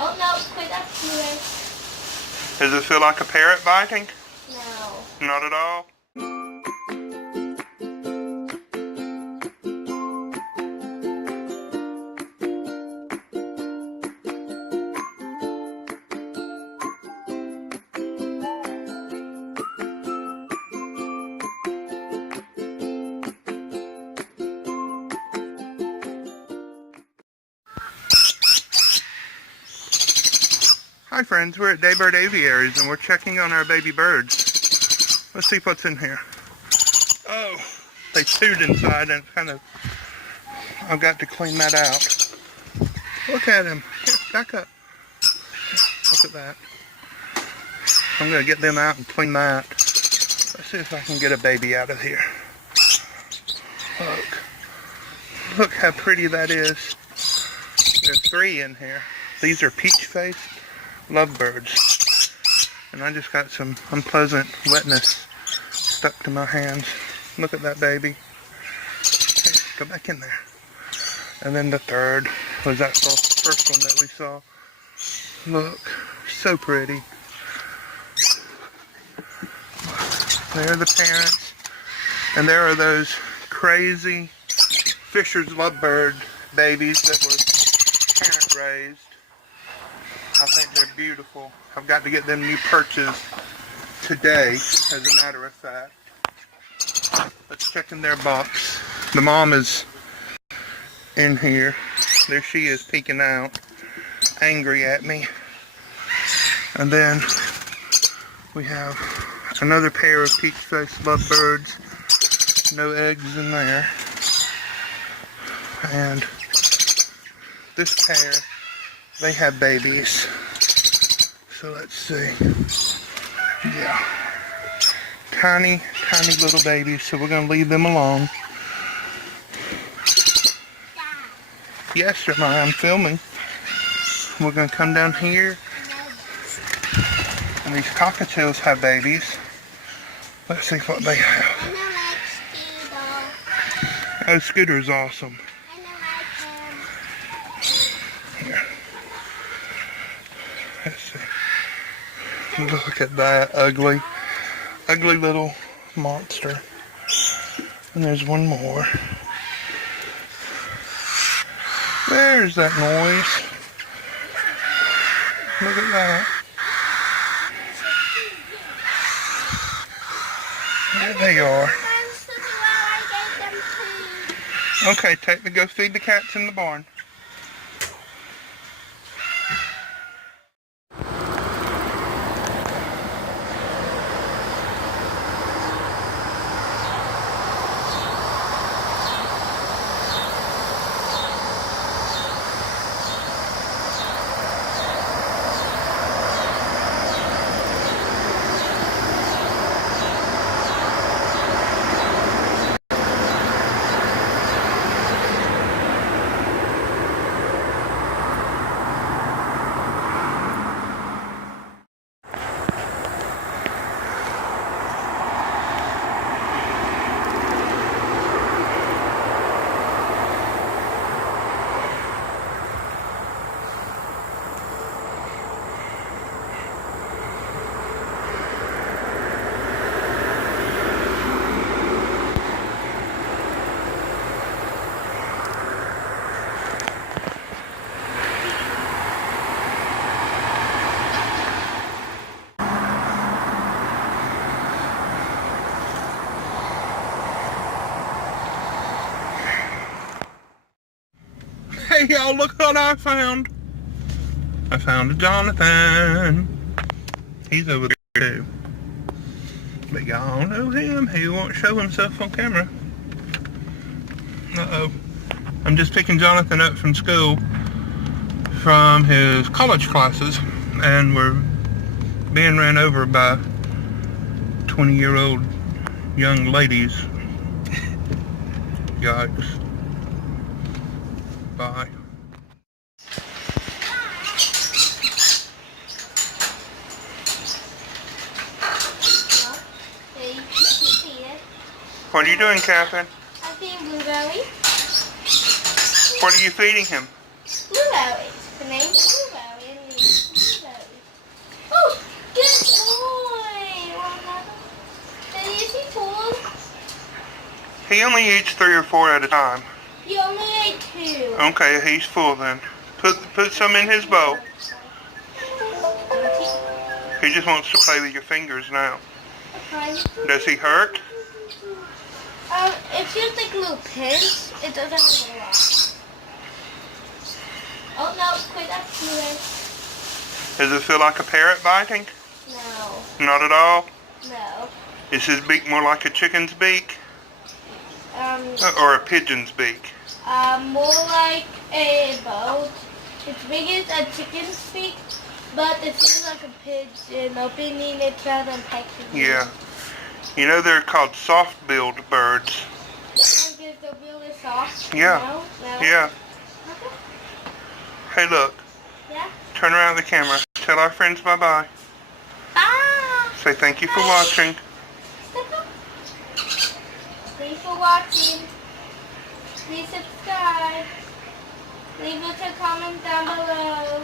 Oh no, quit up here. Does it feel like a parrot biting? No. Not at all? Hi friends, we're at Daybird Aviaries and we're checking on our baby birds. Let's see what's in here. Oh, they stewed inside and I've got to clean that out. Look at him. Here, back up. Look at that. I'm going to get them out and clean that. Let's see if I can get a baby out of here. Look. Look how pretty that is. There's 3 in here. These are peach-faced Lovebirds, and I just got some unpleasant wetness stuck to my hands. Look at that baby. Hey, go back in there. And then the 3rd was that first one that we saw. Look, so pretty. There are the parents, and there are those crazy Fisher's Lovebird babies that were parent raised. I think they're beautiful. I've got to get them new perches today, as a matter of fact. Let's check in their box. The mom is in here. There she is peeking out, angry at me. And then we have another pair of peach-faced Lovebirds. No eggs in there. And this pair, they have babies. So let's see. Yeah. Tiny, tiny little babies. So we're going to leave them alone. Yes, Jeremiah, I'm filming. We're going to come down here. And these Cockatiels have babies. Let's see what they have. Oh, Scooter's awesome. Here. Let's see. Look at that ugly little monster. And there's one more. There's that noise. Look at that. There they are. Okay, go feed the cats in the barn. Hey y'all, look what I found. I found a Jonathan. He's over there too. But y'all know him. He won't show himself on camera. Uh-oh. I'm just picking Jonathan up from school from his college classes, and we're being ran over by 20-year-old young ladies. Yikes. Bye. What are you doing, Catherine? I'm feeding Blueberry. What are you feeding him? Blueberries. The name's Blueberry and He only eats 3 or 4 at a time. You only ate 2. Okay, he's full then. Put some in his bowl. He just wants to play with your fingers now. Okay. Does he hurt? It's just like a little pinch. It doesn't hurt a lot. Oh no, quit up here. Does it feel like a parrot biting? No. Not at all? No. Is his beak more like a chicken's beak? Or a pigeon's beak? More like a boat. It's big as a chicken's beak, but it feels like a pigeon opening its mouth and pecking. Yeah. You know they're called soft-billed birds. Because they're really soft. Yeah. No? Yeah. Okay. Hey, look. Yeah? Turn around the camera. Tell our friends bye-bye. Bye! Say thank you for watching. Thanks for watching. Please subscribe. Leave us a comment down below.